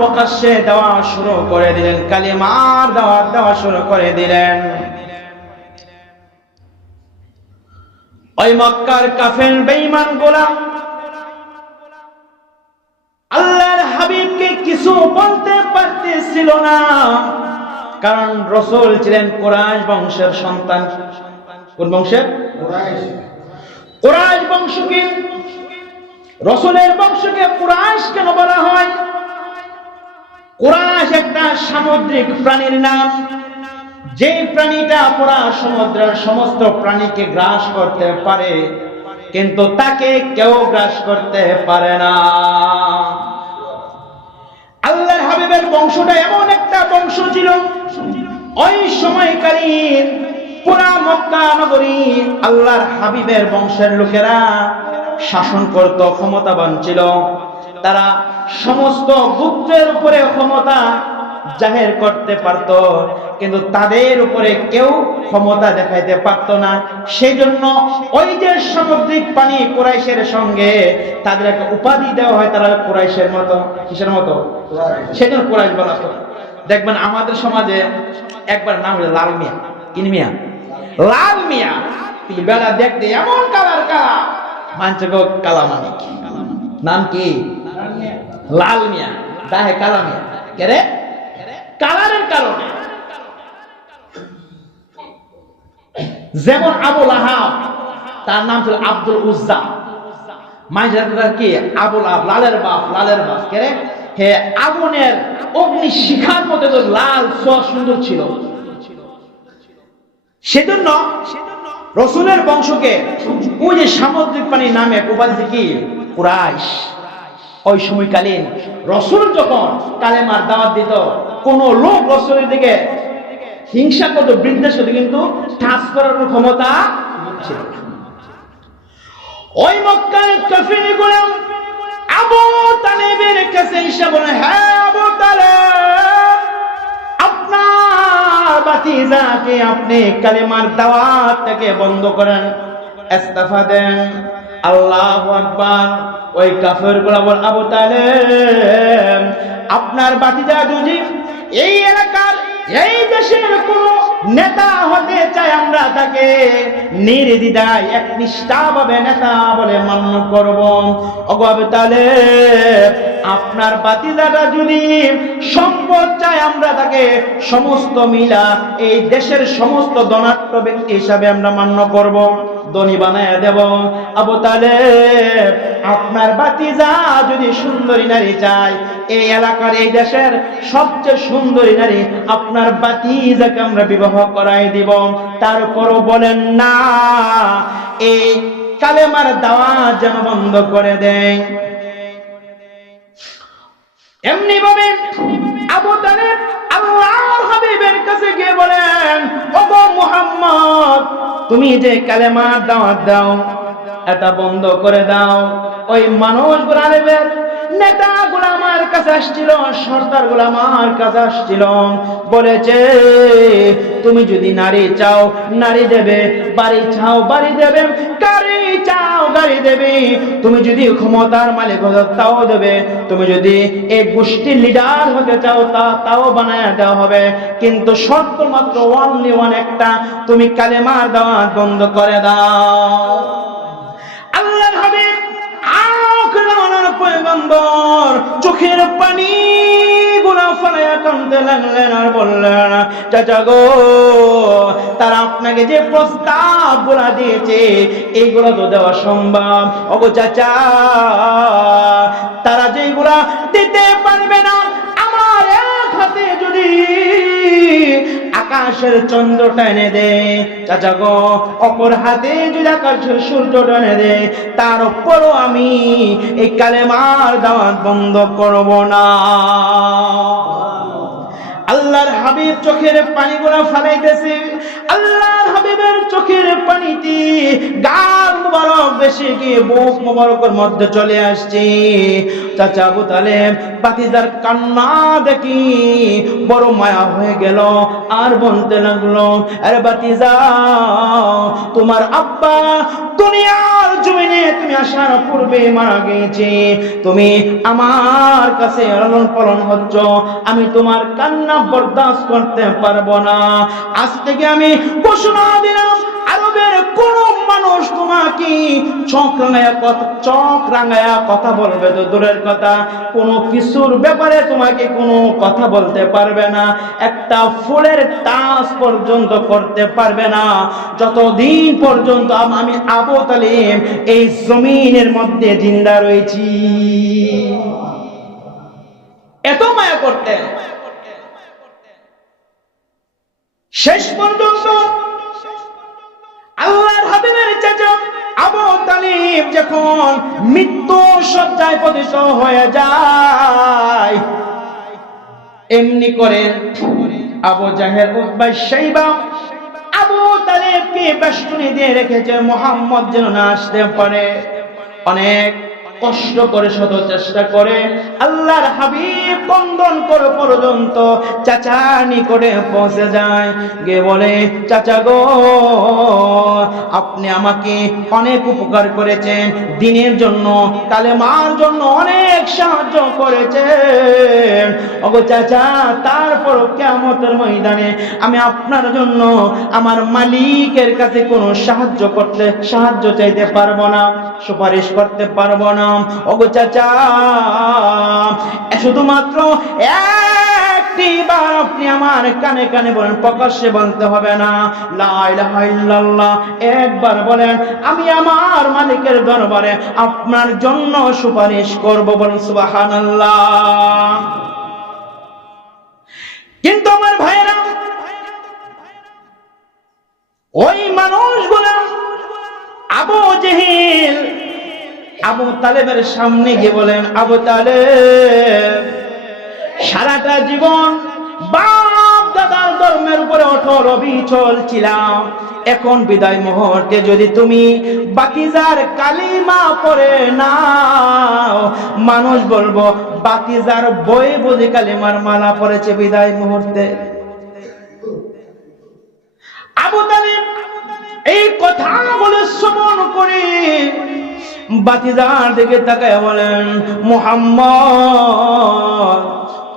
প্রকাশ্যে দেওয়া শুরু করে দিলেন, কালিমার দাওয়াত দেওয়া শুরু করে দিলেন। ওই মক্কার কাফের বেঈমান গোলাম আল্লাহর হাবিবকে কিছু বলতে পারতেছিল না, কারণ রাসূল ছিলেন কুরাইশ বংশের সন্তান। কোন বংশের? কুরাইশ বংশকে, রাসূলের বংশকে কুরাইশ কেন বলা হয়? কুরাইশ একটা সামুদ্রিক প্রাণীর নাম, যে প্রাণীটা পুরা সমুদ্রের সমস্ত প্রাণীকে গ্রাস করতে পারে, কিন্তু তাকে কেউ গ্রাস করতে পারে না। আল্লাহর হাবিবের বংশটা এমন একটা বংশ ছিল, ওই সময়কালীন পুরা মক্কা নগরী আল্লাহর হাবিবের বংশের লোকেরা শাসন করত, ক্ষমতাবান ছিল। তারা সমস্ত গোত্রের উপরে ক্ষমতা জাহির করতে পারত, কিন্তু তাদের উপরে কেউ ক্ষমতা দেখাইতে পারত না। সেই জন্য ওই যে সামুদ্রিক প্রাণী কুরাইশের সঙ্গে তাদের একটা উপাধি দেওয়া হয়, তারা কুরাইশের মতো। কিসের মতো? সেজন্য কুরাইশ বলা হয়। দেখবেন আমাদের সমাজে একবার নাম হলো লাল মিয়া। কিন মিয়া? লাল মিয়া। বেলা দেখতে এমন কালার কালা, মানছে গো কালা মানে কি? নাম কি? লাল মিয়া। দাহে কালা মিয়া কেরে? কালারের কারণে। যেমন আবুল আহাব, তার নাম ছিল আব্দুল উজ্জা। মাইজার কি? আবুল আহাব, লালের বাপ। লালের বাপ কেরে? হে আগুনের অগ্নি শিখার মধ্যে তো লাল সোয়া সুন্দর ছিল। সেজন্য রাসূলের বংশকে ওই যে সামুদ্রিক প্রাণী নামে উপাধি কি? কুরাইশ। ওই সময়কালীন রাসূল যখন কালেমার দাওয়াত দিত, কোন লোক রাসূলের দিকে হিংসা করত, বিদ্বেষ করত, কিন্তু টাচ করার ক্ষমতা ছিল না। ওই মক্কার কাফির গোলাম আবু তালেবের কাছে এসে বলে, হ্যাঁ আবু তালেব, আপনার ভাতিজাকে আপনি কালেমার দাওয়াত থেকে বন্ধ করেন, ইস্তেফা দেন। আল্লাহু আকবার। ওই কাফের গোলাম বলে, আবু তালেব, আপনার ভাতিজা যদি এই এলাকার, এই দেশের কোন নেতা হতে চায়, আমরা তাকে নির্দ্বিধায় একনিষ্ঠভাবে নেতা বলে মান্য করব। ওগো আবু তালেব, আপনার ভাতিজাটা যদি সম্পদ চায়, আমরা তাকে সমস্ত মিলা এই দেশের সমস্ত ধনাঢ্য ব্যক্তি হিসাবে আমরা মান্য করব, ধনী বানায় দেব। আবু তালেব, আপনার ভাতিজা যদি সুন্দরী নারী চায়, এই এলাকার, এই দেশের সবচেয়ে সুন্দরী নারী আপনার ভাতিজাকে আমরা বিবাহ করাই দিব। তারপরও বলেন না এই কালেমার দাওয়াত যেন বন্ধ করে দেয়। এমনি ভাবে আবু তালেব আল্লাহর হাবিবের কাছে গিয়ে বলেন, ওগো মুহাম্মদ, তুমি যে কালেমার দাওয়াত দাও, এটা বন্ধ করে দাও। ওই মানুষগুলো, আলেমের নেতাগুলো আমার কাছে আসছিল, সর্দারগুলো আমার কাছে আসছিল, বলেছে তুমি যদি নারী চাও নারী দেবে, বাড়ি চাও বাড়ি দেবে, গাড়ি চাও গাড়ি দেবে, তুমি যদি ক্ষমতার মালিক হতে তাও দেবে, তুমি যদি এই গোষ্ঠীর লিডার হতে চাও তাও বানায় দেওয়া হবে, কিন্তু শর্ত মাত্র অনলি ওয়ান একটা, তুমি কালেমার দাওয়াত বন্ধ করে দাও। আল্লাহর হাবিব পয়গম্বর চোখের পানি গুলা ফেলাইয়া কাঁদতে লাগলেন আর বললেন, চাচা গো, তারা আপনাকে যে প্রস্তাব গুলা দিয়েছে এইগুলো তো দেওয়া সম্ভব। ওগো চাচা, তারা যেগুলা দিতে পারবে না, আমার এক হাতে যদি আকাশের চন্দ্রটা এনে দে, চাচা গো, অপর হাতে যদি আকাশের সূর্যটা এনে দে, তার উপরও আমি এই কালেমার দাওয়াত বন্ধ করব না। আল্লাহর হাবিব চোখের পানিগুলো ফালাইতেছে। আল্লাহর হাবিবের চোখের পানিতে গাল মুবারক বেশি গিয়ে বুক মুবারকের মধ্যে চলে আসছে। চাচা আবু তালেব ভাতিজার কান্না দেখি বড় মায়া হয়ে গেল, আর বলতে লাগলো, আরে ভাতিজা, তোমার আব্বা দুনিয়ার জমিনে তুমি আসার পূর্বে মারা গেছে, তুমি আমার কাছে লালন পালন হচ্ছ, আমি তোমার কান্না বরদাস্ত করতে পারবো না। আজ থেকে আমি ঘোষণা দিলাম, আরবের কোন মানুষ তোমাকে চোখ রাঙায়া কথা বলবে তো দূরের কথা, কোনো কিছুর ব্যাপারে তোমাকে কোনো কথা বলতে পারবে না, একটা ফুলের টাচ পর্যন্ত করতে পারবে না, যতদিন পর্যন্ত আমি আবু তালেব এই জমিনের মধ্যে জিন্দা রয়েছি। এত মায়া করতেন। শেষ পর্যন্ত আল্লাহর হাবিবের চাচা আবু তালিব যখন মৃত্যু শয্যায় পতিত হয়ে যায়, এমনি করে আবু জাহেল, উতবা, শাইবা আবু তালিবকে বেষ্টনী দিয়ে রেখেছে, মুহাম্মদ যেন না আসতে পারে। অনেক কষ্ট করে, শত চেষ্টা করে আল্লাহর হাবিব বন্ধন করে পর্যন্ত চাচা নিকটে পৌঁছে যায়, গিয়ে বলে, চাচা গো, আপনি আমাকে অনেক উপকার করেছেন, দ্বীনের জন্য, কালেমার জন্য অনেক সাহায্য করেছেন। ওগো চাচা, তারপর কিয়ামতের ময়দানে আমি আপনার জন্য আমার মালিকের কাছে কোনো সাহায্য চাইতে পারবো না, সুপারিশ করতে পারবো না। ওগো চাচা, শুধুমাত্র একটিবার আপনি আমার কানে কানে বলেন, প্রকাশ্যে বলতে হবে না, লা ইলাহা ইল্লাল্লাহ, একবার বলেন, আমি আমার মালিকের দরবারে আপনার জন্য সুপারিশ করব, বলেন সুবহানাল্লাহ। কিন্তু আমার ভাইরা, ওই মানুষগুলো আবু জেহেল আবু তালেবের সামনে গিয়ে বলেন, আবু তালেব, সারাটা জীবন বাপ দাদার ধর্মের উপরে অটল অবিচল ছিলাম, এখন বিদায় মুহূর্তে যদি তুমি বাতিজার কালিমা পড়ে নাও, মানুষ বলবো বাতিজার বই বুঝি কালিমার মালা পড়েছে বিদায় মুহূর্তে। আবু তালেব এই কথাগুলো শ্রবণ করে বাতিজার দিকে তাকায় বলেন, মুহাম্মদ,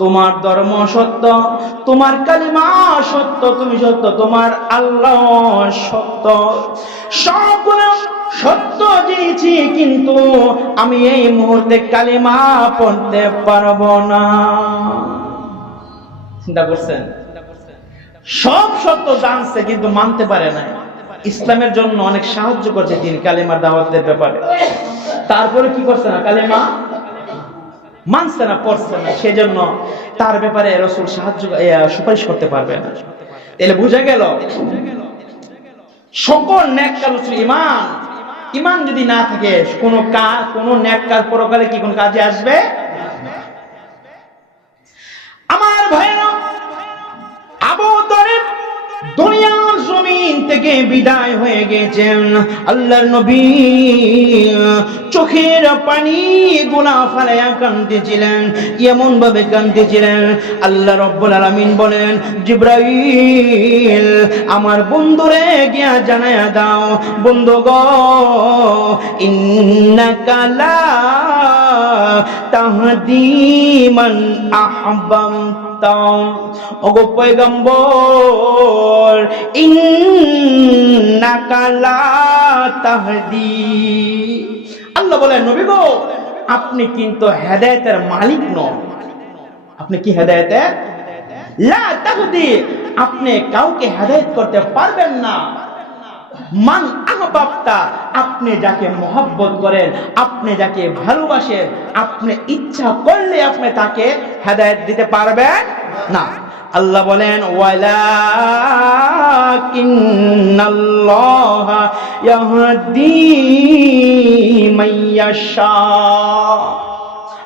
তোমার ধর্ম সত্য, তোমার কালিমা সত্য, তুমি সত্য, তোমার আল্লাহ সত্য, সবগুলো সত্য জেনেছি, কিন্তু আমি এই মুহূর্তে কালিমা পড়তে পারবো না। চিন্তা করছেন? সব সত্য জানছে কিন্তু মানতে পারে না। ইসলামের জন্য অনেক সাহায্য করছে তিনি কালেমার দাওয়াতের ব্যাপারে, তারপরে কি করছে না, কালেমা মানছে না, পড়ছে না, সেজন্য তার ব্যাপারে রাসূল সুপারিশ করতে পারবে না। তাহলে বুঝা গেল সকল নেক কাজ হচ্ছে ঈমান। ঈমান যদি না থাকে কোনো নেক কাজ পরকালে কি কোন কাজে আসবে? আমার ভাইরা, আবু তালেব দুনিয়ার জমিন থেকে বিদায় হয়ে গেছেন। আল্লাহর নবী চোখের পানি গুলা ফেলায়া কাঁদতেছিলেন, এমন ভাবে কাঁদতেছিলেন, আল্লাহ রাব্বুল আলামিন বলেন, জিবরাইল, আমার বন্ধুরে গিয়া জানায়া দাও, বন্ধু গো, ইন্নাকা লা তাহদি মান আহবাবতা, ওগো পয়গম্বর, ইন্নাকা লা তাহদি, আল্লাহ বলেন, নবী গো, আপনি কিন্তু হেদায়েতের মালিক নন। আপনি কি হেদায়েতের? লা তাহদি, আপনি কাউকে হেদায়েত করতে পারবেন না। মান আহবাবতা, আপনি যাকে মহব্বত করেন, আপনি যাকে ভালোবাসেন, আপনি ইচ্ছা করলে আপনি তাকে হেদায়েত দিতে পারবেন না। আল্লাহ বলেন, ওয়ালাকিন্নাল্লাহা ইয়াহদি মাইয়াশা,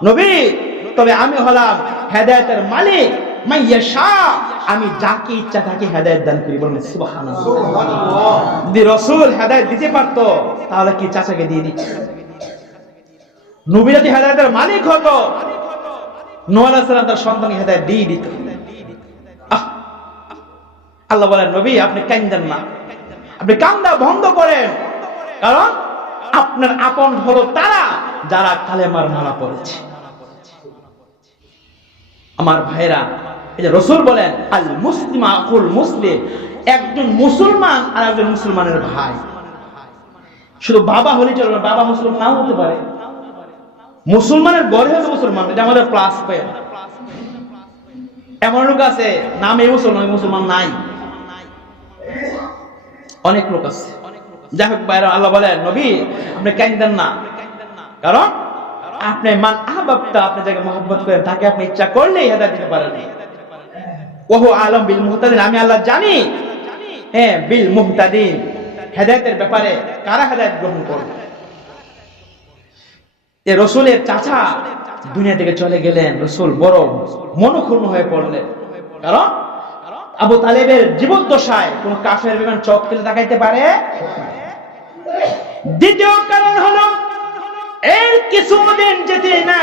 নবী, তবে আমি হলাম হেদায়েতের মালিক, মাইয়াশা, আমি যাকে ইচ্ছা তাকে হেদায়েত দান করি। বলেন সুবহানাল্লাহ। যদি রাসূল হেদায়েত দিতে পারত তাহলে কি চাচাকে দিয়ে দিত? নবী যদি হেদায়েতের মালিক হতো, নূহ আলাইহিস সালাম তার সন্তানকে হেদায়েত দিয়ে দিত। আল্লাহ বলেন, নবী আপনি কাঁদেন না, আপনি কান্দা বন্ধ করেন, কারণ আপনার আপন হলো তারা যারা কালেমার মালা পড়েছে। আমার ভাইরা, এই যে রাসূল বলেন আল মুসলিম আকুল মুসলিম, একজন মুসলমান আর একজন মুসলমানের ভাই। শুধু বাবা হলে চলবে, বাবা মুসলমান নাও হতে পারে, মুসলমানের বড় হলে মুসলমান, এটা আমাদের প্লাস পয়েন্ট। এমন লোক আছে নামে মুসলমান, মুসলমান নাই, অনেক লোক আছে। যাই হোক ভাইরা, আল্লাহ বলেন নবী আপনি কাঁদেন না, কারণ আপনি মান আহবাবতা, আপনি যাকে মহব্বত করেন তাকে আপনি ইচ্ছা করলেই হেদায়েত দিতে পারেন। ওহু আলম বিল মুহতাদিন, আমি আল্লাহ জানি হ্যাঁ বিল মুহতাদিন, হেদায়েতের ব্যাপারে কারা হেদায়েত গ্রহণ করবে। এই রাসূলের চাচা দুনিয়া থেকে চলে গেলেন, রাসূল বড় মনক্ষুণ্ণ হয়ে পড়লেন, কারণ আবু তালেবের জীবদ্দশায় কোন কাফের বেঈমান চোখ তুলে তাকাইতে পারে। দ্বিতীয় কারণ হলো এর কিছুদিন যেতে না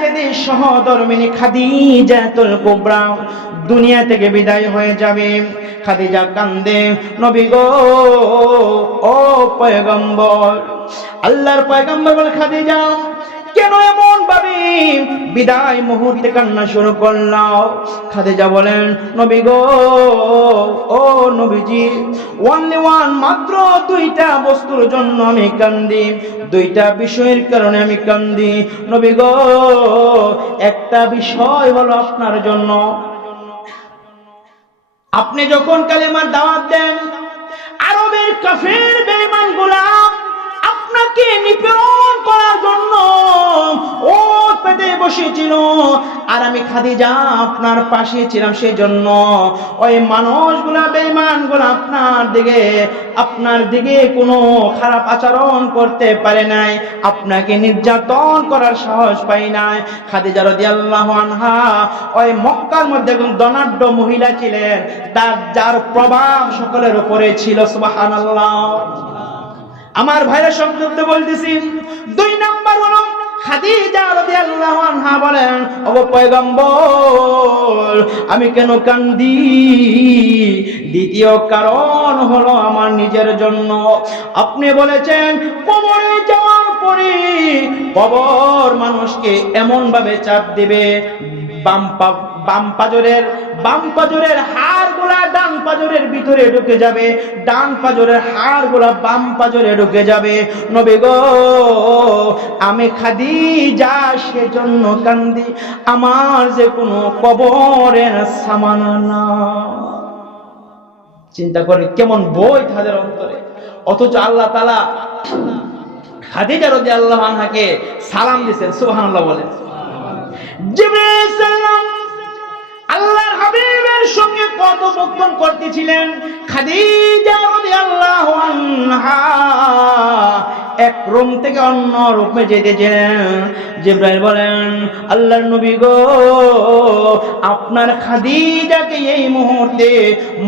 যেতে সহধর্মিণী খাদিজাতুল কুবরা দুনিয়া থেকে বিদায় হয়ে যাবে। খাদিজা কান্দে, নবী গো ও পয়গম্বর, আল্লাহর পয়গম্বর বলে খাদিজা কেন এমন ভাবে বিদায় মুহূর্তে কান্না শুরু করলাম? খাদিজা বলেন, নবী গো ও নবীজি, ওয়ানলি ওয়ান, মাত্র দুইটা বস্তুর জন্য আমি কান্দি, দুইটা বিষয়ের কারণে আমি কান্দি নবী গো। একটা বিষয় হলো আপনার জন্য, আপনি যখন কালেমার দাওয়াত দেন আরবের কাফের বেঈমান গোলাম আপনাকে নিপীড়ন করার জন্য ও পেটে বসেছিল, আর আমি খাদিজা আপনার পাশে ছিলাম, সেই জন্য ওই মানুষগুলা বেঈমানগুলা আপনার দিকে কোনো খারাপ আচরণ করতে পারে নাই, আপনাকে নির্যাতন করার সাহস পাই নাই। খাদিজা রাদিয়াল্লাহু আনহা ওই মক্কার মধ্যে একজন ধনাঢ্য মহিলা ছিলেন, যার প্রভাব সকলের উপরে ছিল। সুবহানাল্লাহ। আমার ভাইরা সংক্ষিপ্ত বলতেছি, দুই নাম্বার হলো খাদিজা রাদিয়াল্লাহু আনহা বলেন, ওগো পয়গম্বর আমি কেন কান্দি? দ্বিতীয় কারণ হলো আমার নিজের জন্য। আপনি বলেছেন কবরে যাওয়ার পরে কবর মানুষকে এমন ভাবে চাপ দিবে, বাম পাজরের হাড়গুলা ডান পাজরের ভিতরে ঢুকে যাবে, ডান পাজরের হাড়গুলা বাম পাজরে ঢুকে যাবে। নবী গো আমি খাদিজা সেজন্য কান্দি, আমার যে কোনো কবরের সামান না। চিন্তা করে কেমন বই তাদের অন্তরে, অথচ আল্লাহ তাআলা খাদিজা রাদিয়াল্লাহু আনহাকে সালাম দিয়েছেন। সুবহানাল্লাহ বলেন। জিবরাইল সালাম আল্লাহর হাবিবের সঙ্গে কথোপকথন করতেছিলেন। খাদিজা রাদিয়াল্লাহু আনহা এক রুম থেকে অন্য রুমে যেতেছেন। জিবরাইল বলেন, আল্লাহর নবী গো আপনার খাদিজাকে এই মুহূর্তে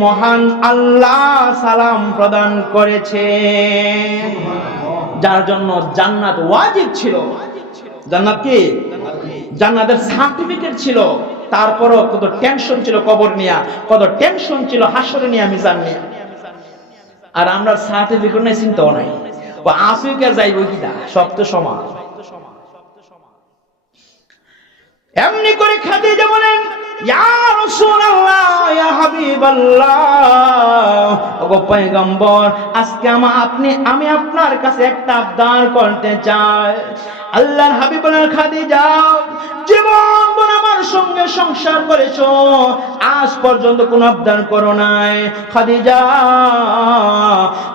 মহান আল্লাহ সালাম প্রদান করেছে, যার জন্য জান্নাত ওয়াজিব ছিল। জান্নাত কি? জান্নাতের সার্টিফিকেট ছিল। তারপরও কত টেনশন ছিল কবর নিয়ে, কত টেনশন ছিল হাসর নিয়ে, মিজান নিয়ে। আর আমরা সার্টিফিকেট নিয়ে চিন্তাও নাই, ও আসুকে যাইব কিনা, সব তো সমান। এমনি করে খাদিজা বলেন, ইয়া রাসূলুল্লাহ, ইয়া হাবিবাল্লাহ, ওগো পয়গম্বর আজকে আমি আপনার কাছে একটা আবদার করতে চাই। আল্লাহর হাবিব বলেন, খাদিজা জীবন আমার সঙ্গে সংসার করেছো, আজ পর্যন্ত কোনো আবদার করো নাই। খাদিজা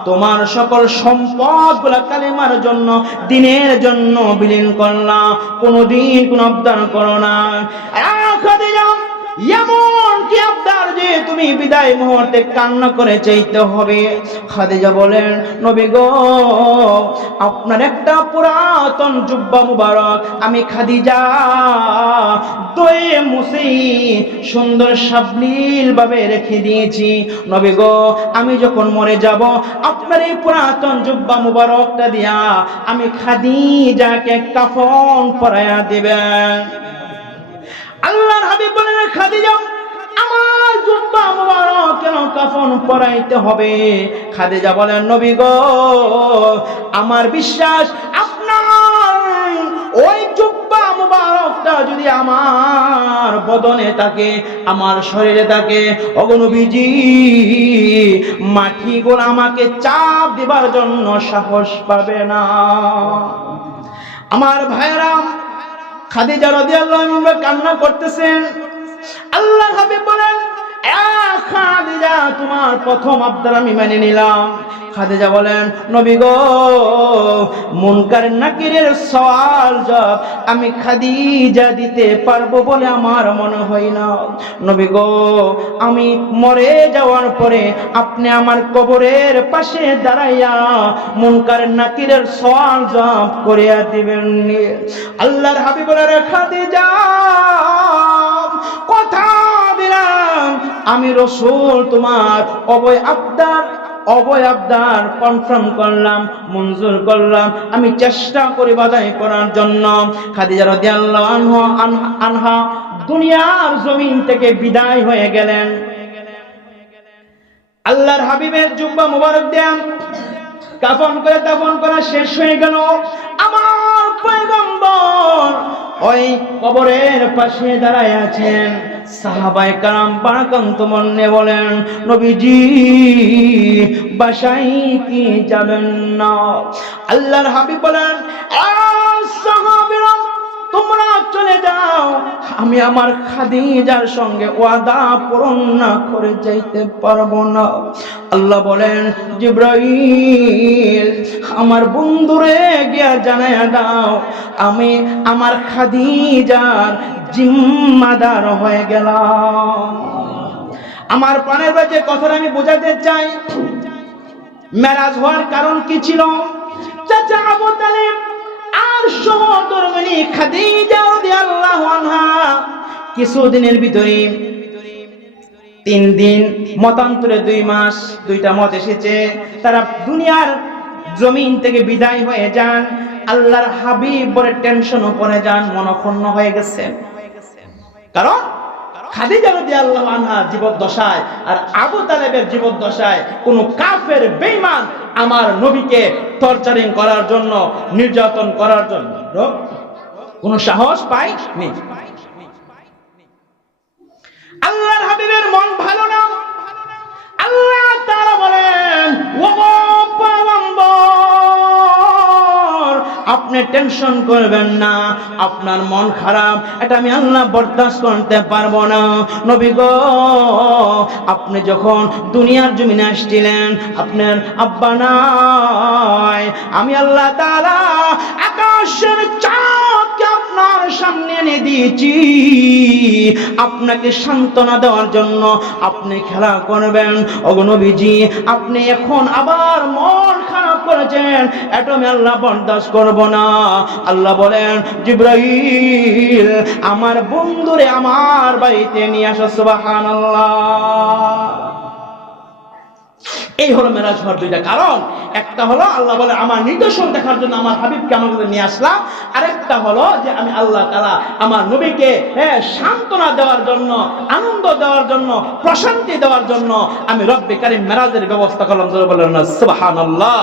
তোমার সকল সম্পদগুলা কালেমার জন্য, দ্বীনের জন্য বিলীন করলা, কোনোদিন কোনো আবদার করো না। খাদিজা এমন কি আপনার যে তুমি বিদায় মুহূর্তে কান্না করে চাইতে হবে? খাদিজা বলেন, নবী গো, আপনার একটা পুরাতন জুব্বা মুবারক আমি খাদিজা ধুয়ে মুছে সুন্দর সাবলীল ভাবে রেখে দিয়েছি। নবী গো, আমি যখন মরে যাব আপনার এই পুরাতন জুব্বা মুবারকটা দিয়া আমি খাদিজাকে কাফন পরাইয়া দিবেন। আল্লাহর হাবিব বলেন, খাদিজা আমার জুব্বা মুবারক কেন কাফন পরাইতে হবে? খাদিজা বলেন, নবী গো, আমার বিশ্বাস আপনার ওই জুব্বা মুবারকটা যদি আমার বদনে থাকে, আমার শরীরে থাকে, ওগো নবীজি, মাটিগুলো আমাকে চাপ দিবার জন্য সাহস পাবে না। আমার ভাইরা, খাদিজা রাদিয়াল্লাহু আনহা কান্না করতেছেন। আল্লাহর হাবিব বলেন, খাদিজা, তোমার প্রথম আবদার আমি মেনে নিলাম। খাদিজা বলেন, নবী গো, মুনকার নাকিরের সওয়াল জবাব আমি খাদিজা দিতে পারবো বলে আমার মনে হয় না। নবী গো, আমি মরে যাওয়ার পরে আপনি আমার কবরের পাশে দাঁড়াইয়া মুনকার নাকিরের সওয়াল জবাব করিয়া দিবেন। আল্লাহর হাবিব বলেন, খাদিজা, কথা দিলাম আমি রাসূল তোমার অভয় আবদার কনফার্ম করলাম, মঞ্জুর করলাম। আমি চেষ্টা করি বাধাই করার জন্য। খাদিজা রাদিয়াল্লাহু আনহা দুনিয়ার জমিন থেকে বিদায় হয়ে গেলেন। আল্লাহর হাবিবের জুব্বা মুবারক দেন কাফন করে দাফন করা শেষ হয়ে গেল। আমার পয়গম্বর ওই কবরের পাশে দাঁড়ায় আছেন। সাহাবায়ে কেরাম বারাকান্ত মনে বলেন, নবীজি বাসায় কি যাবেন না? আল্লাহর হাবিব বলেন, সাহাবীরা তোমরা চলে যাও, আমি আমার খাদিজার সঙ্গে ওয়াদা পূরণ না করে যাইতে পারবো না। আল্লাহ বলেন, জিবরাইল আমার বন্ধুরে গিয়া জানায়া দাও আমি আমার খাদিজার জিম্মাদার হয়ে গেলাম। আমার প্রাণের বাজে কথাটা আমি বোঝাতে চাই। মেরাজ হওয়ার কারণ কি ছিল? চাচা আবু তালেব আর সহধর্মিণী খাদিজা রাদিয়াল্লাহু আনহা কিছুদিনের ভিতরে 3 দিন, মতান্তরে 2 মাস, 2টা মত এসেছে, তারা দুনিয়ার জমিন থেকে বিদায় হয়ে যান। আল্লাহর হাবিব বড় টেনশনও পড়ে যান, মনক্ষুণ্ণ হয়ে গেছে। কারণ খাদিজা রাদিয়াল্লাহু আনহা জীবদ্দশায় আর আবু তালেবের জীবদ্দশায় কোন কাফের বেঈমান আমার নবীকে টর্চারিং করার জন্য, নির্যাতন করার জন্য কোন সাহস পায়নি। আল্লাহর হাবিবের মন ভালো না। আল্লাহ তাআলা বলেন, ও পয়গম্বর, আপনি টেনশন করবেন না, আপনার মন খারাপ, এটা আমি আল্লাহ বরদাস্ত করতে পারবো না। নবী গো, আপনি যখন দুনিয়ার জমিনে আসছিলেন আপনার আব্বা নাই, আমি আল্লাহ তাআলা আকাশের চাঁদকে আপনার সামনে এনে দিয়েছি আপনাকে সান্ত্বনা দেওয়ার জন্য। আপনি খেলা করবেন। ওগো নবীজি, আপনি এখন আবার মন খারাপ করেছেন, এটা আমি আল্লাহ বরদাস্ত করব না। আল্লাহ বলেন, জিবরাইল আমার বন্ধুরে আমার বাড়িতে নিয়ে আসো। সুবহানাল্লাহ। এই হলো মেরাজ হওয়ার 2টা কারণ। একটা হলো আল্লাহ বলে আমার নিদর্শন দেখার জন্য আমার হাবিবকে আমার কাছে নিয়ে আসলাম। আরেকটা হলো যে আমি আল্লাহ তাআলা আমার নবীকে সান্ত্বনা দেওয়ার জন্য, আনন্দ দেওয়ার জন্য, প্রশান্তি দেওয়ার জন্য আমি রব্বে কারীম মেরাজের ব্যবস্থা করলাম। সুবহানাল্লাহ।